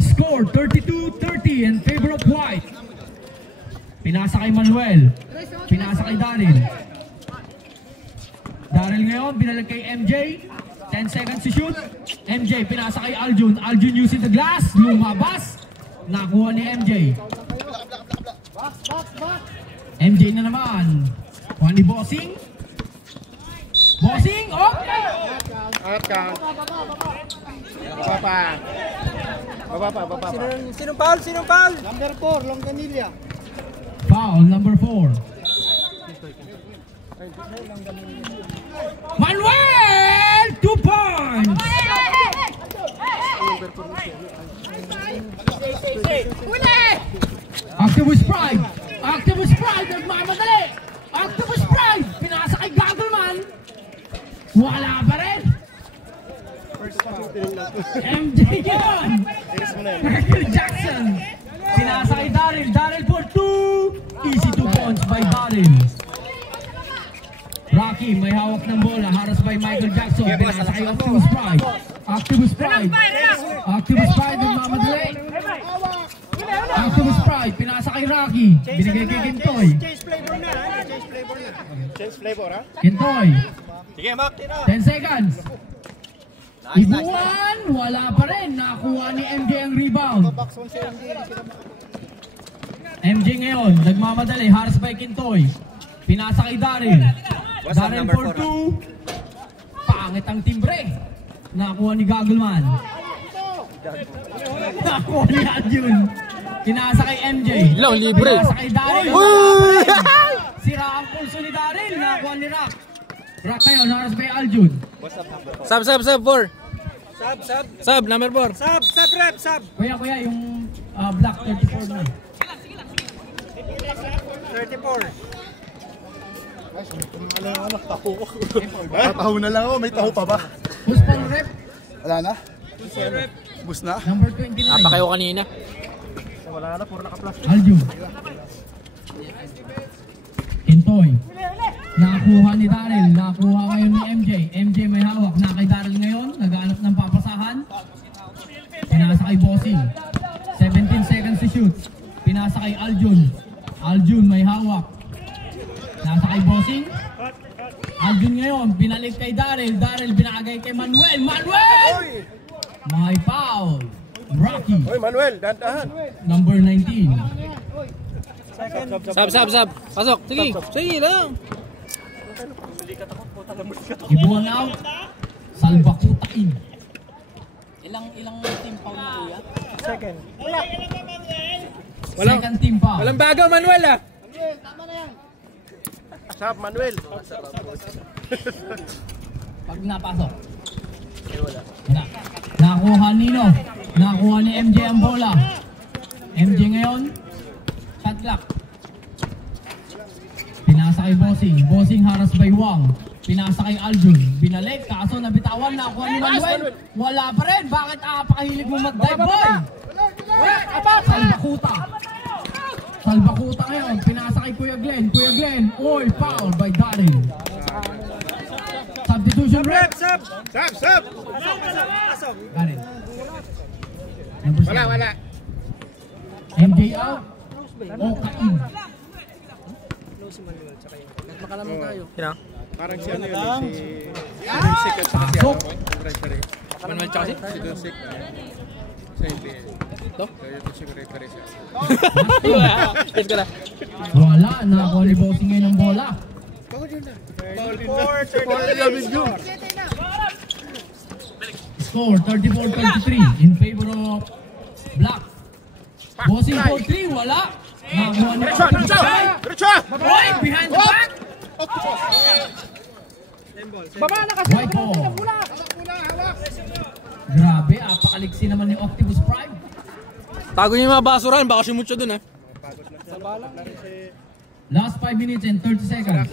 Score 32-30 in favor of White. Pinasa kay Manuel. Pinasa kay Daryl. Daryl ngayon, binalik kay MJ. 10 seconds to shoot. MJ, pinasa kay Aljun. Aljun using the glass. Lumabas. Nakuha ni MJ. MJ na naman. Kuha ni Bossing. Bossing, oh! Out count. Baba pa. Sinong foul? Sinong foul? Number 4, Longganilla. Foul number 4. Manuel! 2 points! Octopus Pride! Octopus Pride! Nagmamadali! Octopus Pride! Pinasa kay Gaggleman! Wala pa rin! MJ yun! Michael Jackson! Pinasa kay Daryl. Daryl for 2! Easy 2 points by Daryl. Rocky, may hawak ng bola. Haras by Michael Jackson. Pinasa kay Octopus Pride. Octopus Pride. Octopus Pride nagmamadali. Octopus Pride. Pinasa kay Rocky. Binigay kay Kintoy. Change flavor na. Change flavor, ha? Kintoy. Sige, Mac. 10 seconds. Ibuan. Wala pa rin. Nakuha ni MJ ang rebound. MJ ngayon. Nagmamadali. Haras by Kintoy. Pinasa kay Daryl. Daryl for 2. Pangit ang timbre. Nakuha ni Gaggleman. Nakuha ni Aljun. Pinasa kay MJ. Long libre. Pinasa kay Daryl. Sira ang pulso ni Daryl. Nakuha ni Rock. Rock kayo. Naras by Aljun. Sub 4. Sub number 4. Sub rep. Kuya, yung black 34 na. 34. Taho na lang ako, may taho pa ba? Who's for rep? Wala na? Bus na? Number 29. Napa kayo kanina. Wala na, puro naka-plus. Aljun. Kintoy. Nakuha ni Daryl. Nakuha ngayon ni MJ. MJ may hawak. Na kay Daryl ngayon. Naghanap ng papasahan. Pinasa kay Bossing. 17 seconds to shoot. Pinasa kay Aljun. Aljun may hawak. Nasa kay Bossing. Aljun ngayon. Binalik kay Daryl. Daryl binagay kay Manuel. Manuel! May foul. Rocky. Hoy, Manuel, dandahan. Number 19. Sub. Pasok. Sige lang. Ibuan out. Salbakutain. Ilang team foul na kuya? Second. Second team foul. Walang bagaw, Manuel ah. Sab, Manuel. Pag napasok. Wala. Nakuha Nino. Nakuha ni MJ ang bola. MJ ngayon. Shot clock. Pinasa kay Bossing. Bossing haras by Wang. Pinasa kay Aljun. Binalik. Kaso nabitawan. Nakuha ni Manuel. Wala pa rin. Bakit pakahili mo mag-dive, boy? Salbakuta. Salbakuta ngayon. Pinasa kay Kuya Glenn. Kuya Glenn. Oy, foul by Daryl. Substitution rep. Sub. Sab. Pasok. Daryl. Number 7. Wala. MJ out. Okain. Makalamang tayo. Sino? Parang si ano yun, si Donsik at saka si Pasok. referee. Manuel tsaka si? Si Donsik. Sa NPL. Ito? Kaya ito si referee siya. Yes ka na. Wala. Nakakuha ni Bossing ngayon ng bola. Score 34-33 in favor of Black. Bossing for 3. Wala. Nakakuha ni Diretso! Boy, behind the back. White ball. Grabe, apakaliksi naman ni Octopus Prime. Tago niyo yung mga basuran, baka si Mucho dun eh. Last 5 minutes and 30 seconds.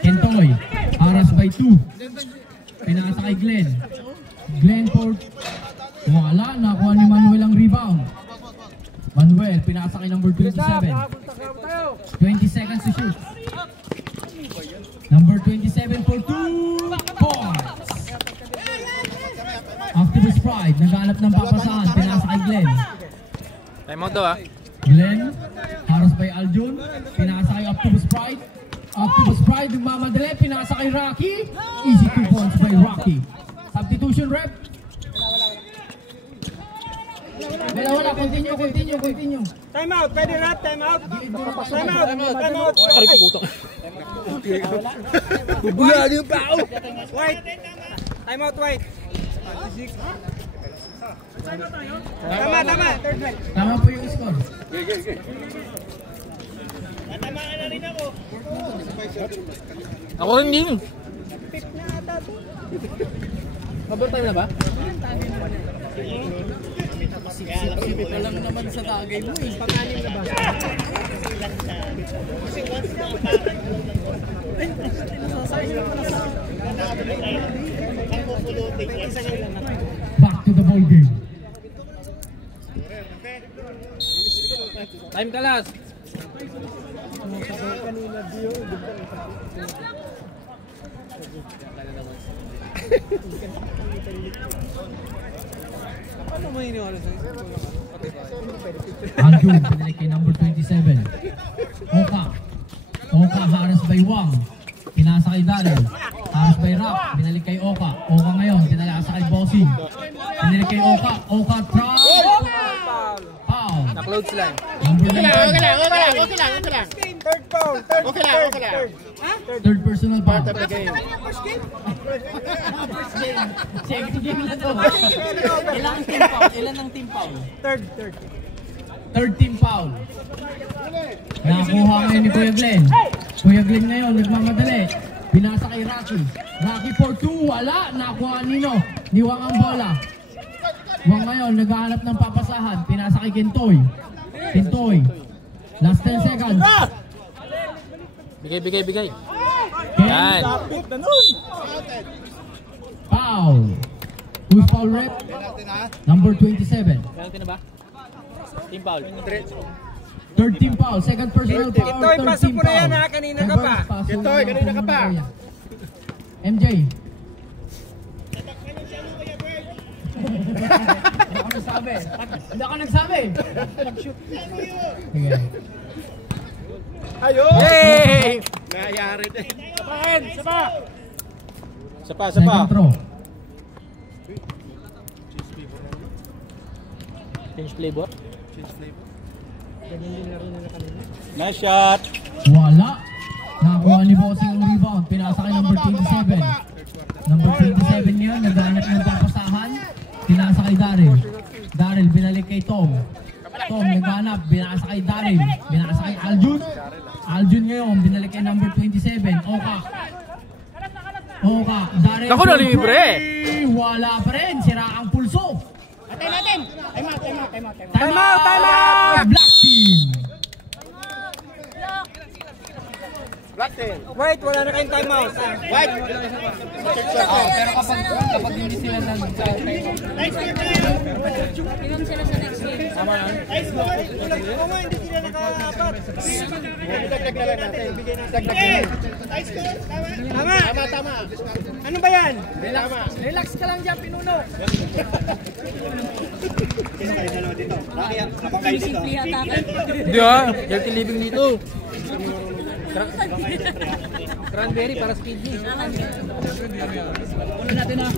Kentoy, haras by 2. Pinasa kay Glenn. Glenn for... Wala, nakuha ni Manuel ang rebound. Manuel, pinasa kay number 27. 20 seconds to shoot. Number 27 for 2 points. Octopus Pride, naghanap ng papasahan, pinasa kay Glenn. Time out daw ah. Glenn, haras by Aljun, pinasa kay Octopus Pride. Octopus Pride, nagmamadali, pinasa kay Rocky. Easy 2 points by Rocky. Substitution rep. Wala, continue. Time out, pwede rap, time out. Time out. Ay, puto. Bubula yung pao. White. Time out, white. Tama. Third right. Tama po yung score. Ako rin din. Overtime na ba? Sip na lang naman sa tagay mo eh. Pangalim na ba? Back to the ball game. Time ka last. Aljun, pinalik kay number 27. Oka, haras by Wang. Pinasa kay Daryl. Haras by Rock, binalik kay Oka. Oka ngayon, pinalasa kay Bossing. Binalik kay Oka. Oka, try! Foul. Na-close line. Number 19. Third foul. Third personal foul. Second game na to. Ilan ang team foul? Third. Third team foul. Nakuha ngayon ni Kuya Glenn. Kuya Glenn ngayon, nagmamadali. Binasa kay Rocky. Rocky for 2, wala. Nakuha Nino. Niwang ang bola. Wang ngayon, naghahanap ng papasahan. Pinasa kay Kintoy. Last 10 seconds. Bigay. Ken. Yan. Foul. Who's foul rep? Number 27. Penalty na ba? Team foul. Third team foul. Second personal foul. Kintoy, Third pasok team mo na yan, foul. ha? Kanina ka pa. Kintoy, kanina ka pa. MJ. Hindi ako nagsabi. Sige. Ayun! Yay! Nangyayari din. Second throw. Change flavor. Nice shot! Wala. Nakakuha ni Bossing ang rebound. Pinasa kay number 27. Number 27 niya. Naghanap ng papasahan. Pinasa kay Daryl, binalik kay Tom. Naghanap. Binasa kay Daryl. Binasa kay Aljun ngayon. Binalik kay number 27. Oka. Daryl. Naku, nalibre. Wala pa rin. Sira ang pulso. Time Time out! Black team. White, wala na kayong time out. White! Pero kapag hindi sila inom sila sa next game. Tama na. Oo nga, hindi sila nakaapat. Dagdag na lang natin. Bigyan natin. Tama. Ano ba yan? Relax ka lang dyan, Pinuno. Simple hatakan. Hindi ah. Healthy living dito. Cranberry para sa kidney. Ulo natin ah.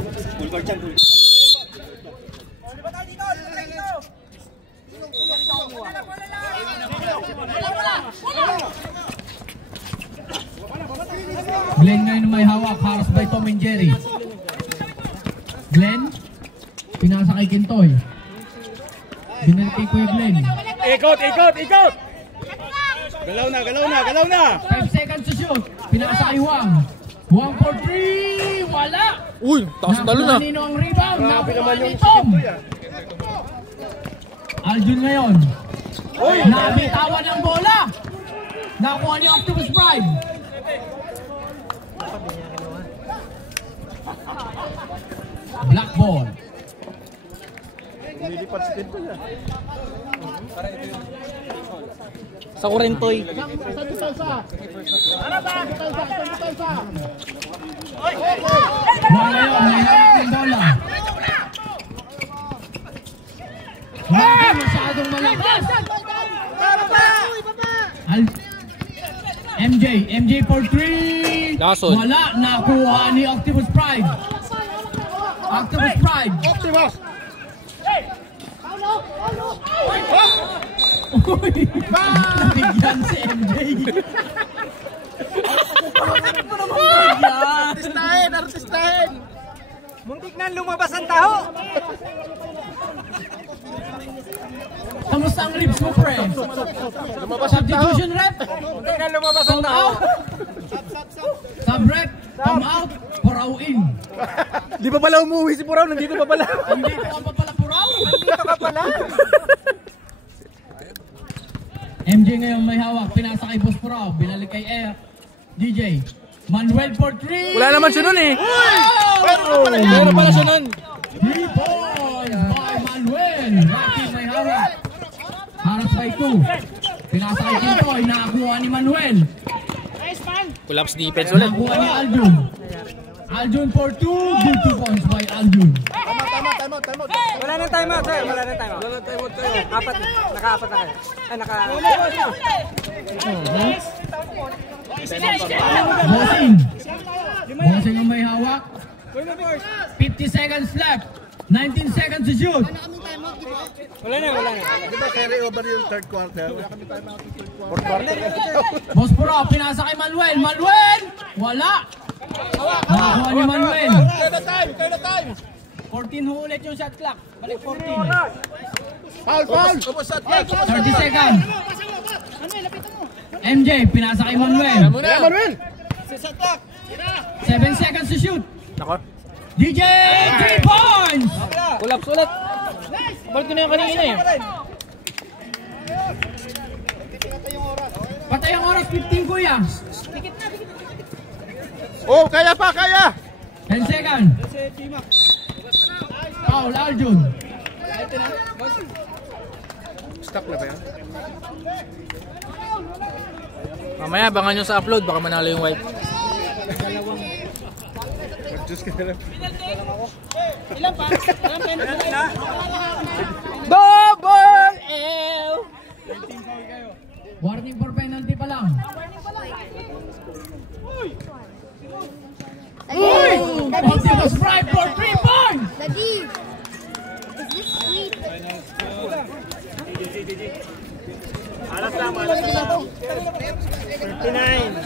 Glenn ngayon may hawak. Haras by Tom and Jerry. Glenn. Pinasa kay Kintoy. Binalik kay Kuya Glenn. Ikot! Galaw na! 5 seconds to shoot. Pinasa kay Wang. Wang for 3. Wala. Uy, taas ng talo na. Nakuha Nino ang rebound. Nakuha ni Tom. Aljun ngayon. Nabitawan ang bola. Nakuha ni Octopus Pride. Black ball. Nilipat si Kinto niya. Sa Kurentoy. Wala yun. May hawak ng bola. pasong malakas. MJ for 3. Lason. Wala, nakuha ni Optimus Pride. Optimus Pride. Optimus! Uy, nabigyan si MJ. Artistahin! Muntik na lumabas ang taho! Kamusta ang ribs mo, pre? Substitution rep? Muntik na lumabas ang Come taho! out. Sub rep, come out, Puraw in. Di pa pala umuwi si Puraw, nandito pa pala. Hindi ko pa pala Puraw. Dito ka pala! MJ ngayon may hawak, pinasa kay Boss Puraw, binalik kay DJ. Manuel for 3. Wala naman siya nun eh. Meron pala siya nun. 3 points by Manuel. Rocky may hawak. Harap by 2. Pinasa kay Kintoy, nakakuha ni Manuel. Collapse defense ulit. Nakakuha ni Aljun. Aljun for 2. Good 2 points by Aljun. Wala nang timeout, sir. Wala nang timeout. Apat na. Naka-apat na kayo. Ay, Bossing ang may hawak. 50 seconds left. 19 seconds to shoot. Wala na. Di ba carry over yung third quarter? Fourth quarter. Boss Puraw, pinasa kay Manuel. Manuel! Wala! Nakakuha ni Manuel. Kaya na time! 14 ho ulit yung shot clock. Balik 14. Foul! 30 seconds. MJ, pinasa kay Manuel. Manuel! 7 seconds to shoot. Nako. DJ, 3 points! Collapse ulit. Balik ko na yung kanina eh. Patay ang oras, 15 kuya. Oh, kaya pa, kaya! 10 seconds. Foul, Aljun. Stop na ba yan? Mamaya, abangan nyo sa upload. Baka manalo yung wipe. Just ka na. Double L! Warning for penalty pa lang. Uy! Optimus Prime for 3 points! Daddy, is this sweet? Alas na, alas na. 39.